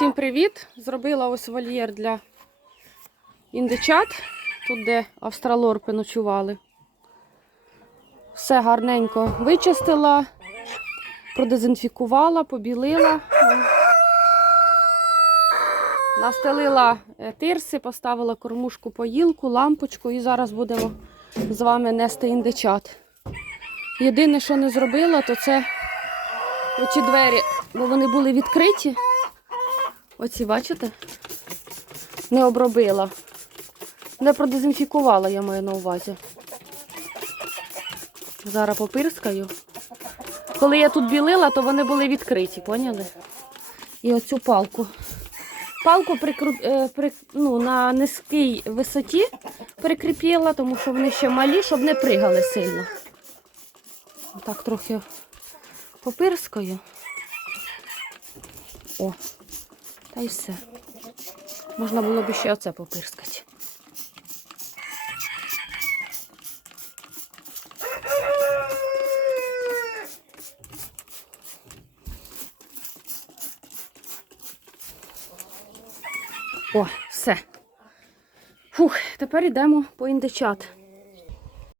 Всім привіт! Зробила ось вольєр для індичат, тут де австралорпи ночували. Все гарненько вичистила, продезінфікувала, побілила. Настелила е, тирси, поставила кормушку поїлку, лампочку і зараз будемо з вами нести індичат. Єдине, що не зробила, то це оці двері, бо вони були відкриті. Оці, бачите? Не обробила. Не продезінфікувала, я маю на увазі. Зараз попирскаю. Коли я тут білила, то вони були відкриті, поняли? І оцю палку. Палку прикру... е, при... ну, на низькій висоті прикріпила, тому що вони ще малі, щоб не пригали сильно. Отак трохи попирскаю. О, та й все. Можна було б ще оце попирскати. О, все. Фух, тепер йдемо по індичат.